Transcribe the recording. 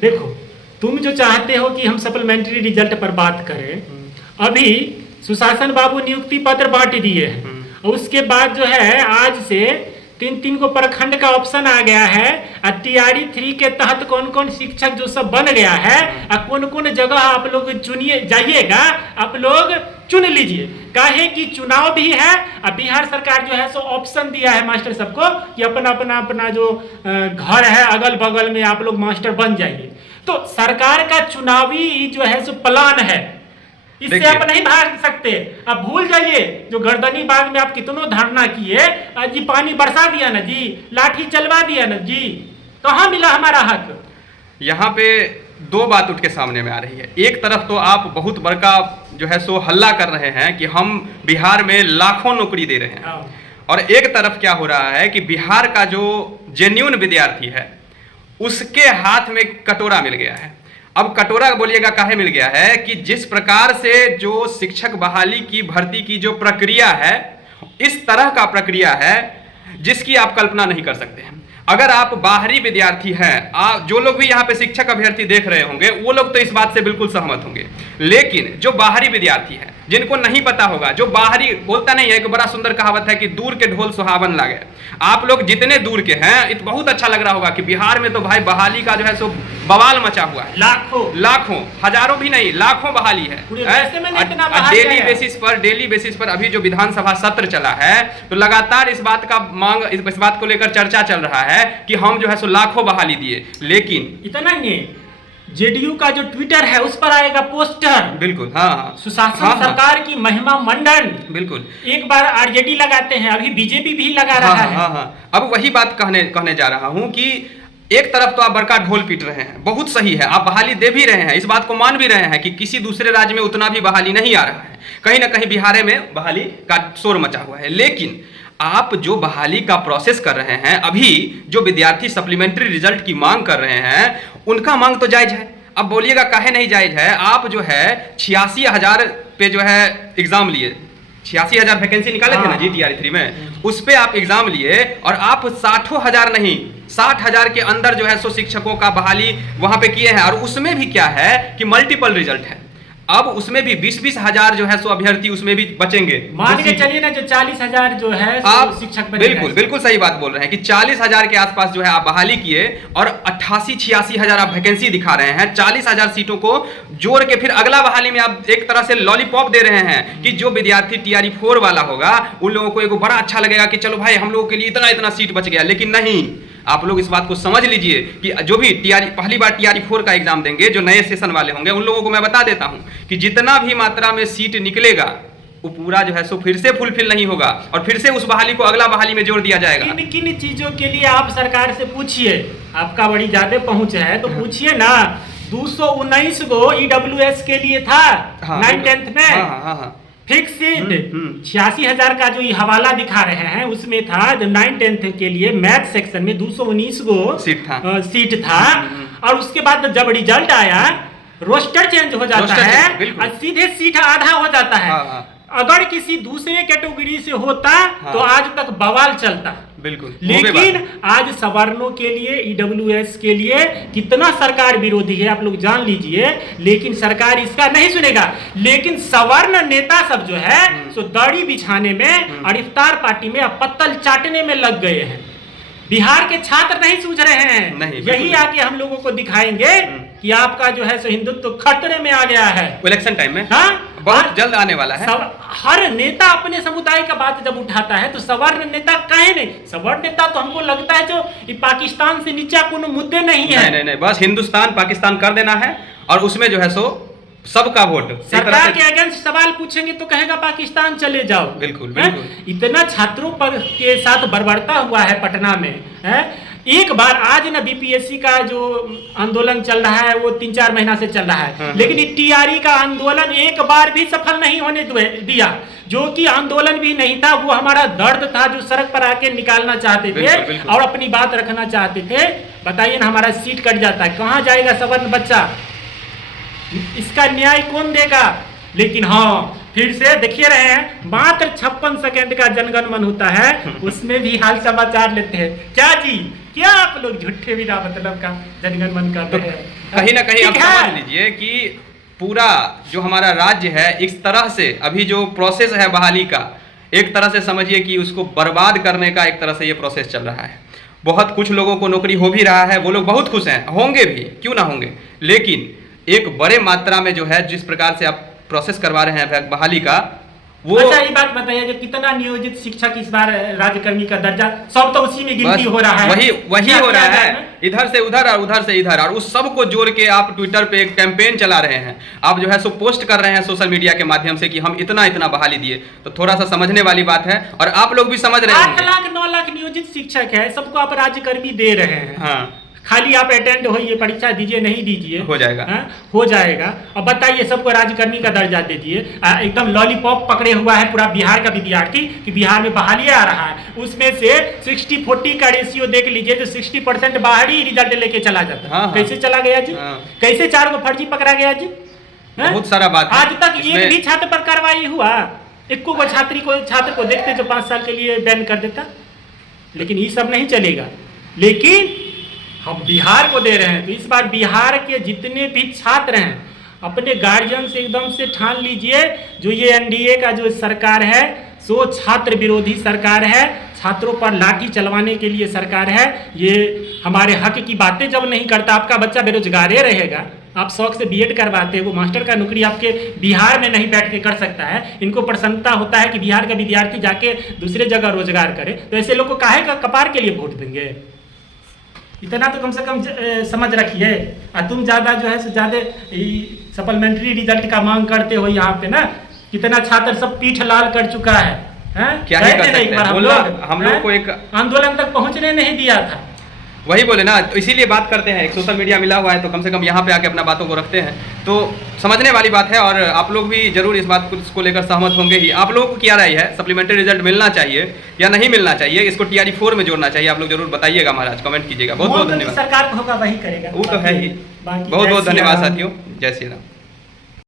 देखो, तुम जो चाहते हो कि हम सप्लीमेंट्री रिजल्ट पर बात करें, अभी सुशासन बाबू नियुक्ति पत्र बांट दिए हैं और उसके बाद जो है आज से 3 को प्रखंड का ऑप्शन आ गया है और टीआरई 3 के तहत कौन कौन शिक्षक जो सब बन गया है और कौन कौन जगह आप लोग चुनिए जाइएगा, आप लोग चुन लीजिए। काहे कि चुनाव भी है और बिहार सरकार जो है सो ऑप्शन दिया है मास्टर सबको कि अपना जो घर है अगल बगल में आप लोग मास्टर बन जाइए। तो सरकार का चुनावी जो है सो प्लान है, इससे आप नहीं भाग सकते। आप भूल जाइए जो गर्दनी बाग में आप कितनों धरना किए, जी पानी बरसा दिया ना जी, लाठी चलवा दिया ना जी, कहाँ मिला हमारा हक। यहाँ पे दो बात उठ के सामने में आ रही है। एक तरफ तो आप बहुत बड़का जो है सो हल्ला कर रहे हैं कि हम बिहार में लाखों नौकरी दे रहे हैं, और एक तरफ क्या हो रहा है कि बिहार का जो जेन्युइन विद्यार्थी है उसके हाथ में कटोरा मिल गया है। अब कटोरा बोलिएगा काहे मिल गया है कि जिस प्रकार से जो शिक्षक बहाली की भर्ती की जो प्रक्रिया है, इस तरह का प्रक्रिया है जिसकी आप कल्पना नहीं कर सकते हैं। अगर आप बाहरी विद्यार्थी हैं, जो लोग भी यहाँ पे शिक्षक अभ्यर्थी देख रहे होंगे वो लोग तो इस बात से बिल्कुल सहमत होंगे, लेकिन जो बाहरी विद्यार्थी है जिनको नहीं पता होगा, जो बाहरी बोलता नहीं है कि बड़ा सुंदर कहावत है कि दूर के ढोल सुहावन लागे। आप लोग जितने दूर के हैं इत बहुत अच्छा लग रहा होगा कि बिहार में तो भाई बहाली का जो है सो बवाल मचा हुआ है। लाखों हजारों भी नहीं, लाखों बहाली है। डेली बेसिस पर अभी जो विधानसभा सत्र चला है तो लगातार इस बात का मांग, इस बात को लेकर चर्चा चल रहा है कि हम जो है सो लाखों बहाली दिए। लेकिन इतना नहीं, जेडीयू का जो ट्विटर है उस पर आएगा पोस्टर, बिल्कुल हाँ, सुशासन सरकार की महिमा मंडन, बिल्कुल एक बार आरजेडी लगाते हैं, अभी बीजेपी भी लगा रहा है। अब वही बात कहने जा रहा हूं कि एक तरफ तो आप बड़का ढोल पीट रहे हैं, बहुत सही है, आप बहाली दे भी रहे हैं, इस बात को मान भी रहे हैं कि किसी दूसरे राज्य में उतना भी बहाली नहीं आ रहा है, कहीं ना कहीं बिहार में बहाली का शोर मचा हुआ है। लेकिन आप जो बहाली का प्रोसेस कर रहे हैं, अभी जो विद्यार्थी सप्लीमेंट्री रिजल्ट की मांग कर रहे हैं, उनका मांग तो जायज है। अब बोलिएगा काहे नहीं जायज है। आप जो है 86,000 पे जो है एग्जाम लिए, 86,000 वैकेंसी निकाले थे ना जी टीआरई 3 में, उस पे आप एग्जाम लिए और आप 60,000 नहीं 60,000 के अंदर जो है सो शिक्षकों का बहाली वहां पे किए हैं। और उसमें भी क्या है कि मल्टीपल रिजल्ट है, अब उसमें भी 20-20 हजार जो है सो अभ्यर्थी उसमें भी बचेंगे। मान के चलिए ना जो 40,000 जो है आप शिक्षक बिल्कुल सही बात बोल रहे हैं कि 40,000 के आसपास जो है आप बहाली किए और 88-86 हजार आप वैकेंसी दिखा रहे हैं। 40,000 सीटों को जोड़ के फिर अगला बहाली में आप एक तरह से लॉलीपॉप दे रहे हैं कि जो विद्यार्थी टीआरई 4 वाला होगा उन लोगों को एक बड़ा अच्छा लगेगा कि चलो भाई हम लोगों के लिए इतना सीट बच गया। लेकिन नहीं, आप लोग इस बात को समझ लीजिए कि जो भी पहली बार टीआरई 4 का एग्जाम देंगे, जो नए सेशन वाले होंगे, उन लोगों को मैं बता देता हूं कि जितना भी मात्रा में सीट निकलेगा वो पूरा जो है सो फिर से फुलफिल नहीं होगा और फिर से उस बहाली को अगला बहाली में जोड़ दिया जाएगा। किन चीजों के लिए आप सरकार से पूछिए, आपका बड़ी ज्यादा पहुंच है तो पूछिए ना। 219 गो ईडब्ल्यूएस के लिए था 9th-10th में फिक्स सीट, 86,000 का जो हवाला दिखा रहे हैं उसमें था 9th-10th के लिए मैथ सेक्शन में 219 गो सीट था। और उसके बाद जब रिजल्ट आया रोस्टर चेंज हो जाता है और सीधे सीट आधा हो जाता है। अगर किसी दूसरे कैटेगरी से होता तो आज तक बवाल चलता। बिल्कुल, लेकिन आज सवर्णों के लिए ईडब्ल्यूएस के लिए कितना सरकार विरोधी है आप लोग जान लीजिए, लेकिन सरकार इसका नहीं सुनेगा। लेकिन सवर्ण नेता सब जो है सो दड़ी बिछाने में और इफ्तार पार्टी में पत्तल चाटने में लग गए हैं। बिहार के छात्र नहीं सूझ रहे हैं, यही आके हम लोगों को दिखाएंगे कि आपका जो है सो हिंदुत्व खतरे में आ गया है। इलेक्शन टाइम में बहुत जल्द आने वाला है। हर नेता अपने समुदाय का बात जब उठाता है तो सवर्ण नेता काहे नहीं। सवर्ण नेता तो हमको लगता है जो पाकिस्तान से नीचा कोनो मुद्दे नहीं है। नहीं, बस हिंदुस्तान पाकिस्तान कर देना है और उसमें जो है सो सबका वोट। सरकार के अगेंस्ट सवाल पूछेंगे तो कहेगा पाकिस्तान चले जाओ। बिल्कुल। इतना छात्रों पर के साथ बर्बरता हुआ है पटना में है। एक बार आज ना बीपीएससी का जो आंदोलन चल रहा है वो 3-4 महीना से चल रहा है, लेकिन टीआरई का आंदोलन एक बार भी सफल नहीं होने दिया। जो कि आंदोलन भी नहीं था, वो हमारा दर्द था जो सड़क पर आके निकालना चाहते थे और अपनी बात रखना चाहते थे। बताइए ना, हमारा सीट कट जाता है, कहाँ जाएगा सवर्ण बच्चा, इसका न्याय कौन देगा। लेकिन हाँ, फिर से देखिए रहे हैं मात्र 56 सेकंड का जनगण मन होता है, उसमें भी हाल समाचार लेते हैं क्या जी क्या आप लोग झूठे बिना मतलब का जनगण मन कर रहे हैं? कहीं ना कहीं आप ठीक है। समझ लीजिए कि पूरा जो हमारा राज्य है इस तरह से अभी जो प्रोसेस है बहाली का, एक तरह से समझिए कि उसको बर्बाद करने का एक तरह से ये प्रोसेस चल रहा है। बहुत कुछ लोगों को नौकरी हो भी रहा है, वो लोग बहुत खुश हैं, होंगे भी, क्यों ना होंगे, लेकिन एक बड़े मात्रा में जो है जिस प्रकार से आप प्रोसेस करवा रहे हैं बहाली का, वो अच्छा ये बात बताइए कि कितना नियोजित शिक्षक इस बार राज्यकर्मी का दर्जा, सब तो उसी में गिनती हो रहा है, वही हो रहा है, इधर से उधर और उधर से इधर, और उस सब को जोड़ के आप ट्विटर पे एक कैंपेन चला रहे हैं, आप जो है सो पोस्ट कर रहे हैं सोशल मीडिया के माध्यम से कि हम इतना इतना बहाली दिए। तो थोड़ा सा समझने वाली बात है, और आप लोग भी समझ रहे हैं। 8 लाख 9 लाख नियोजित शिक्षक है, सबको आप राज्यकर्मी दे रहे हैं। हाँ, खाली आप अटेंड होइए, परीक्षा दीजिए, नहीं दीजिए हो जाएगा। हो जाएगा। अब बताइए सबको राज्यकर्मी का दर्जा दे दिए, एकदम लॉलीपॉप पकड़े हुआ है पूरा बिहार का विद्यार्थी कि बिहार में बहाली आ रहा है, उसमें से 60-40 का रेशियो देख लीजिए, जो 60% बाहरी रिजल्ट लेके चला जाता है। हाँ, कैसे चला गया जी? कैसे 4 को फर्जी पकड़ा गया जी? बहुत सारा बात आज तक एक भी छात्र पर कार्रवाई हुआ? इक्को को छात्र को देखते जो 5 साल के लिए बैन कर देता। लेकिन ये सब नहीं चलेगा, लेकिन हम बिहार को दे रहे हैं। तो इस बार बिहार के जितने भी छात्र हैं अपने गार्जियन से एकदम से ठान लीजिए, जो ये एनडीए का जो सरकार है सो छात्र विरोधी सरकार है, छात्रों पर लाठी चलवाने के लिए सरकार है। ये हमारे हक की बातें जब नहीं करता, आपका बच्चा बेरोजगार रहेगा, आप शौक से बीएड करवाते, वो मास्टर का नौकरी आपके बिहार में नहीं बैठ के कर सकता है। इनको प्रसन्नता होता है कि बिहार का विद्यार्थी जाके दूसरे जगह रोजगार करे, तो ऐसे लोग को काहे का कपार के लिए वोट देंगे? इतना तो कम से कम समझ रखिए। और तुम ज़्यादा जो है ज़्यादा सप्लीमेंट्री रिजल्ट का मांग करते हो यहाँ पे ना, कितना छात्र सब पीठ लाल कर चुका है। क्या ही कर सकते हैं? हम लोग को एक आंदोलन तक पहुँचने नहीं दिया था। वही बोले ना, तो इसीलिए बात करते हैं, एक सोशल मीडिया मिला हुआ है तो कम से कम यहाँ पे आके अपना बातों को रखते हैं, तो समझने वाली बात है। और आप लोग भी जरूर इस बात को लेकर सहमत होंगे ही। आप लोगों को क्या राय है, सप्लीमेंट्री रिजल्ट मिलना चाहिए या नहीं मिलना चाहिए, इसको TRE 4 में जोड़ना चाहिए? आप लोग जरूर बताइएगा महाराज, कमेंट कीजिएगा। बहुत बहुत धन्यवाद। सरकार होगा वही करेगा, वो तो है ही। बहुत बहुत धन्यवाद साथियों, जय श्री राम।